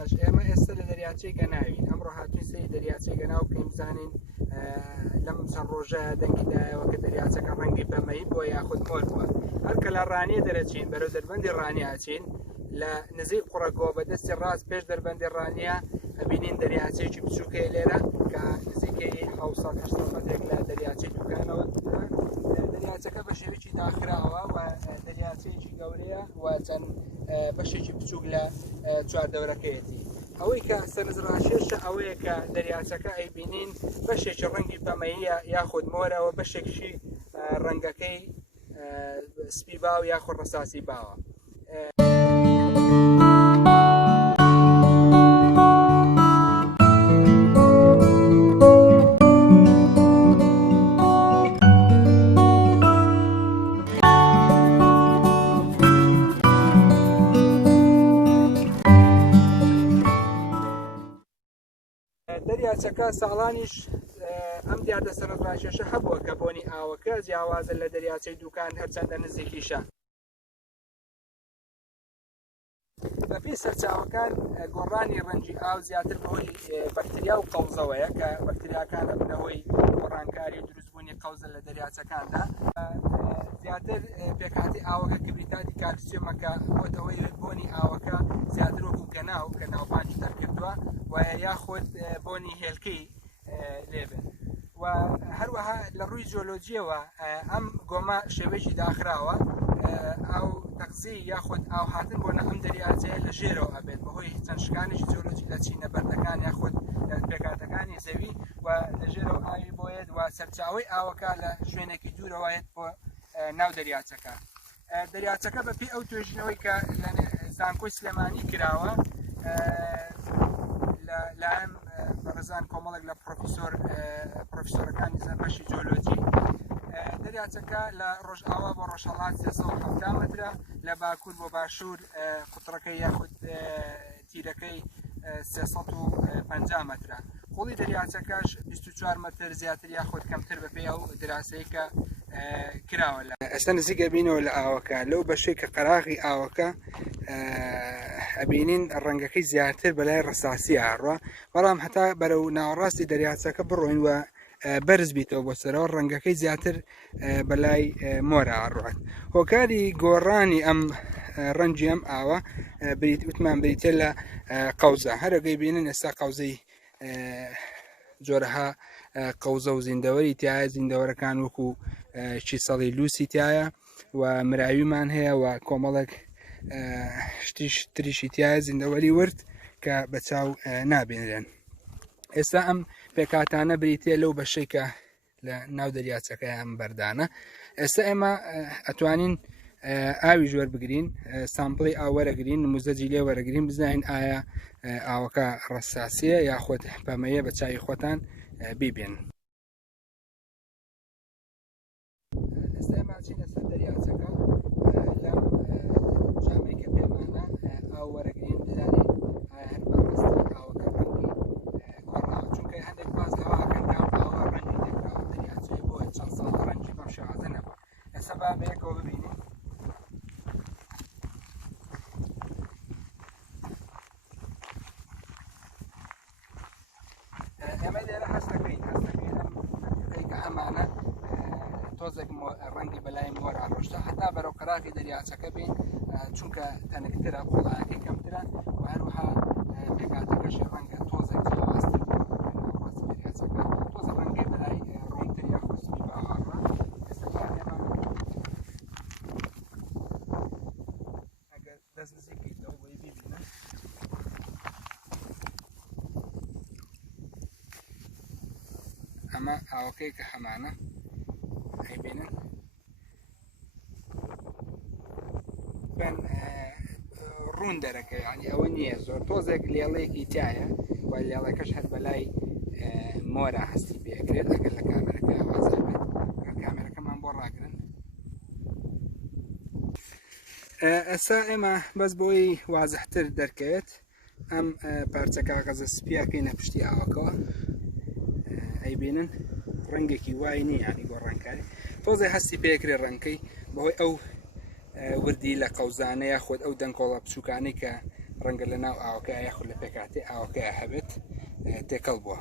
ئێمە ئێستا لە دەریاچەی گەناوین ئەمڕۆ هاتوین سەری دەریاچەی گەناو بکەین بزانین لەم چەند ڕۆژە دەنگیدایەوە کە دەریاچەکە ڕەنگی بەمەی بۆ یاخود مۆر بووە هەرکە لە ڕانیە دەرەچین بەرەو دەربەندی ڕانی هاچین لە نزیک قوڕەگۆ بەدەستی ڕاست پێش دەربەندی ڕانیە ئەبینین دەریاچەیەکی بچووکەیە لێرە کە نزیکەی 700 مەترێک لە دەریاچەی دوکانەوە دەریاچەکە بە شێوەیەکی داخراوە و دەریاچەیەکی گەورەیە و چەند بەشێکی بچووک لە چواردەورەکەیەتی ئەوەی کە سەرنجڕاکێشە ئەوەیە کە دەریاچەکە ئەیبینین بەشێکی ڕەنگی بەمەیە یاخود مۆرەوە بەشێکشی ڕەنگەکەی سپی باو یاخود ڕەساسی باوە. دەریاچەکە ساڵانیش ئەم دیاردە سەرنجڕاکێشە هەبووە کە بۆنی ئاوەکە جیاوازە لە دەریاچەی دوکان هەرچەندە نزیکیشە. بەپێی سەرچاوەکان گۆڕانی ڕەنگی ئاو زیاتر بەهۆی بەکتریا و قەوزەوەیە کە بەکتریاکان ئەبنەوەی گۆڕانکاری دروستبوونی قەوزە لە دەریاچەکاندا زیاتر پێکهاتی ئاوەکە کبریتاتی کالسیۆمەکە بۆتەوەی بۆنی ئاوەکە زیاتر وەکو گەناو کە ناوپانی دەرکردووە و یاخود بۆنی هێلکەی لێبن و هەروەها لە ڕووی جیۆلۆجیەوە ئەم گۆمە شێوەیەکی داخراوە ئەو تەقزی یاخود ئاو هاتن بۆ ئەم دەریاچەیە لە ژێرەوە ئەبێت بەهۆی چەند شکانێکی جیۆلۆجی لە چینە بەردەکان یاخود پێکاتەکانی زەوی و لە ژێرەوە ئاوی بۆیێت و سەرچاوی ئاوەکە لە شوێنێکی دوورەوەیەت بۆ ناو دەریاچەکە. دەریاچەکە بەپێی ئەو توێژینەوەی کە لە زانکۆی سلێمانی کراوە لەم بەڕێزان کۆمەڵێک لە پرۆفیسۆرەکانی بەشی جیۆلۆجی دەریاچەکە لە ڕۆژئاوا بۆ ڕۆژهەڵات 370 مەترە لە باکوور بۆ باشوور قوتڕەکەی یاخود تیرەکەی 350 مەترە قوڵی دەریاچەکەش 24 مەتر زیاتر یاخود کەمتر بەپێی ئەو دراسەی کە کراوە لە ئێستا نزیکە بینەوە لە ئاوەکە لەو بەشەی کە قەراغی ئاوەکە ئەبینین ڕەنگەکەی زیاتر بەلای ڕەساسی ئاڕوە بەڵام هەتا بەرەو ناوەڕاستی دەریاچەکە بڕۆین و بەرز بیتەوە بۆ سەرەوە ڕەنگەکەی زیاتر بەلای مۆرە ئاڕوات. هۆکاری گۆڕانی ئەم ڕەنگی ئەم ئاوە وتمان بریتە لە قەوزە هەرەگەی بینن ئێستا قەوزەی جۆرەها قەوزە و زیندەوەری تایە زیندەوەرەکان وەکو چی سەڵی لوسی تایە و مراویمان هەیە و کۆمەڵێک تریشی تایە زیندەوەری ورد کە بە چاو نابێنرێن. ئێستا ئەم پێکاتانە بریتێ لەو بەشەی کە لە ناو دەریاچەکە ئەم بەردانە ئێستا ئێمە ئەتوانین ئاوی ژۆر بگرین سامپڵی ئاوەرەگرین نموزەجی لێ وەرەگرین بزانین ئایا ئاوەکە ڕەساسیە یاخود پەمەیە بە چاوی خۆتان بیبێن. ئێستا ئێماچینە سەر دەریاچەکە لەم جامەی کە پێمانە ئاو وەرەگرین بزانین ئایا هەر بەڕاستی ئاوەکە ڕەنگی گۆڕاوە چونکە هەندێک باز لەواکەن کە ئاوا ڕەنگی دەکراوە دەریاچەی بۆ چەند ساڵ ڕەنگی بەم شێوازە نەبووە. ئێستا با بەیەکەوە ببینین ئێمە لێرە هەستەکەین کە ئەمانە تۆزێک ڕەنگی بەلای مۆر ئاڕۆشتە هەتا بەرەو قەراغی دەریاچەکە بین چونکە تەنکترە قوڵایەکەی کەمترە و هەروەها پێکاتەکەشی ڕەنگە تۆزێک جیاوازتر ڕاستی دەریاچەکە تۆزە ڕەنگی بەلای ڕوونتر یاخود سپی باوەڕە. ئێستا ئێمە ئەگەر دەست نزیکیتەوە بۆی بیبینە ئەمە ئاوەکەی کە هەمانە ئەیبینن بەن ڕوون دەرەکە یعنی ئەوە نییە زۆر تۆزێک لێڵەیەکی تایە و لێڵەکەش هەر بەلای مۆرە هەستی پێکرێت ئەگەر لە کامێرەکە ئاوازە بێت کامێرەکەمان بۆ ڕاگرن. ئێستا ئێمە بەس بۆی وازەحتر دەرکەوێت ئەم پارچە کاغەزە سپیاکەینە پشتی ئاوەکەوە ئەیبینن ڕەنگێکی وای نییە ینی گۆڕانکاری تۆزێ هەستی پێکرێ ڕەنگەکەی بەهۆی ئەو وردی لە قەوزانەیە خۆت ئەو دەنگۆڵە بچووکانەی کە ڕەنگە لە ناو ئاوەکە یاخود لە پێکاتێ ئاوەکە هەبێت تێکەڵ بووە.